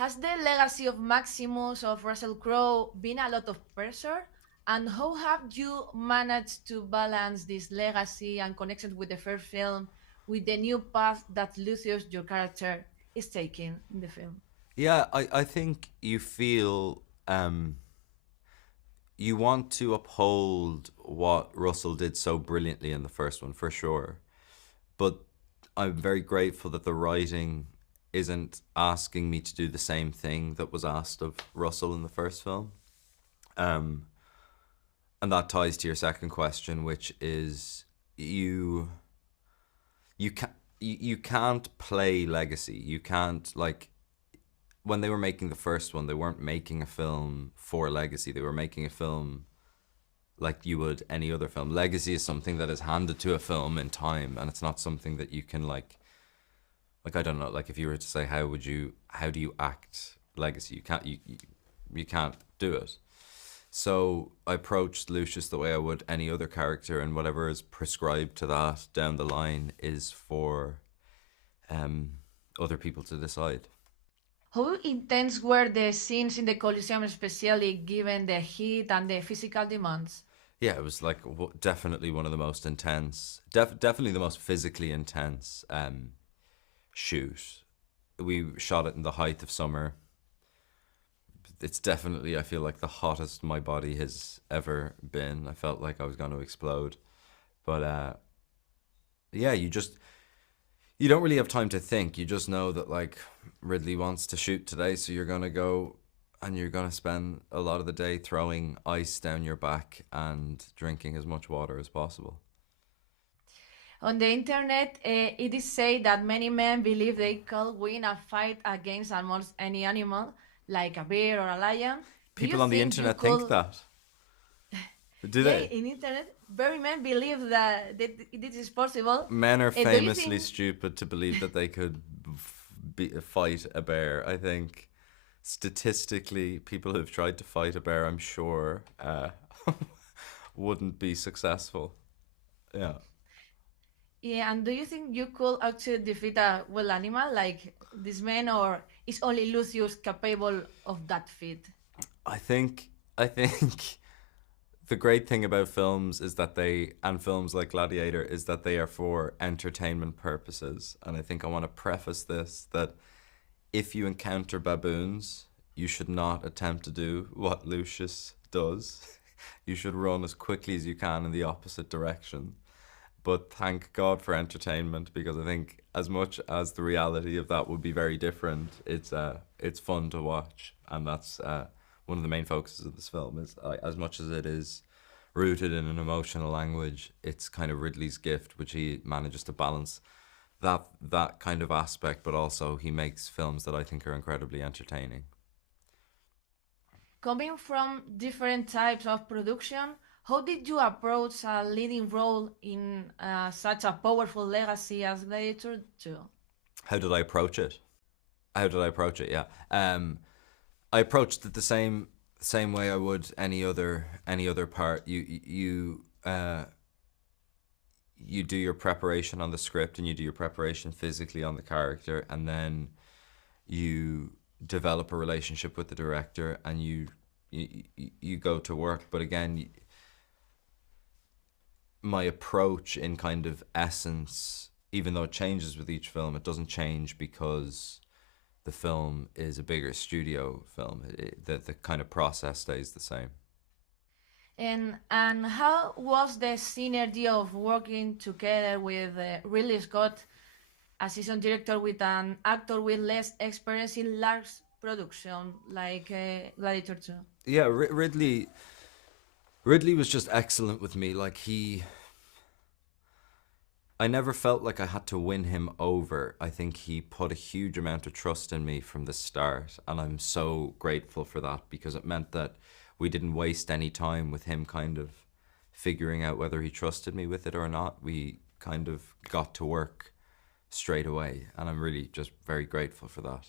Has the legacy of Maximus of Russell Crowe been a lot of pressure? And how have you managed to balance this legacy and connection with the first film with the new path that Lucio's your character is taking in the film? Yeah, I think you feel you want to uphold what Russell did so brilliantly in the first one, for sure. But I'm very grateful that the writing isn't asking me to do the same thing that was asked of Russell in the first film. Um, and that ties to your second question, which is you you can you can't play legacy. You can't, like, when they were making the first one, they weren't making a film for legacy. They were making a film like you would any other film. Legacy is something that is handed to a film in time, and it's not something that you can like I don't know, like if you were to say how do you act legacy? You can't do it. So I approached Lucius the way I would any other character, and whatever is prescribed to that down the line is for um, other people to decide. How intense were the scenes in the Coliseum, especially given the heat and the physical demands? Yeah, it was like definitely one of the most intense, definitely the most physically intense shoot. We shot it in the height of summer. It's definitely, I feel like, the hottest my body has ever been. I felt like I was going to explode. But yeah, you don't really have time to think. You just know that, like, Ridley wants to shoot today, so you're going to go and you're going to spend a lot of the day throwing ice down your back and drinking as much water as possible. On the internet, it is said that many men believe they could win a fight against almost any animal, like a bear or a lion. Do you People on the think you internet think could? that. Do Yeah, they? in internet, very men believe that this is possible. Men are Do you famously think? stupid to believe that they could fight a bear. I think statistically, people who've tried to fight a bear, I'm sure, wouldn't be successful. Yeah. Yeah, and do you think you could actually defeat a wild animal like this man, or is only Lucius capable of that feat? I think I think the great thing about films is that and films like Gladiator, is that they are for entertainment purposes. And I think I want to preface this that if you encounter baboons, you should not attempt to do what Lucius does. You should run as quickly as you can in the opposite direction. But thank God for entertainment, because I think as much as the reality of that would be very different, it's fun to watch, and that's one of the main focuses of this film. Is as much as it is rooted in an emotional language, it's kind of Ridley's gift, which he manages to balance that kind of aspect, but also he makes films that I think are incredibly entertaining. Coming from different types of production, how did you approach a leading role in such a powerful legacy as Gladiator 2? How did I approach it? How did I approach it? Yeah. I approached it the same way I would any other part. You do your preparation on the script, and you do your preparation physically on the character, and then you develop a relationship with the director, and you go to work. But again, my approach in kind of essence, even though it changes with each film, it doesn't change because the film is a bigger studio film. The kind of process stays the same. And how was the synergy of working together with Ridley Scott, a seasoned director with an actor with less experience in large production like Gladiator 2? Yeah, Ridley was just excellent with me. Like, I never felt like I had to win him over. I think he put a huge amount of trust in me from the start, and I'm so grateful for that, because it meant that we didn't waste any time with him kind of figuring out whether he trusted me with it or not. We kind of got to work straight away, and I'm really just very grateful for that.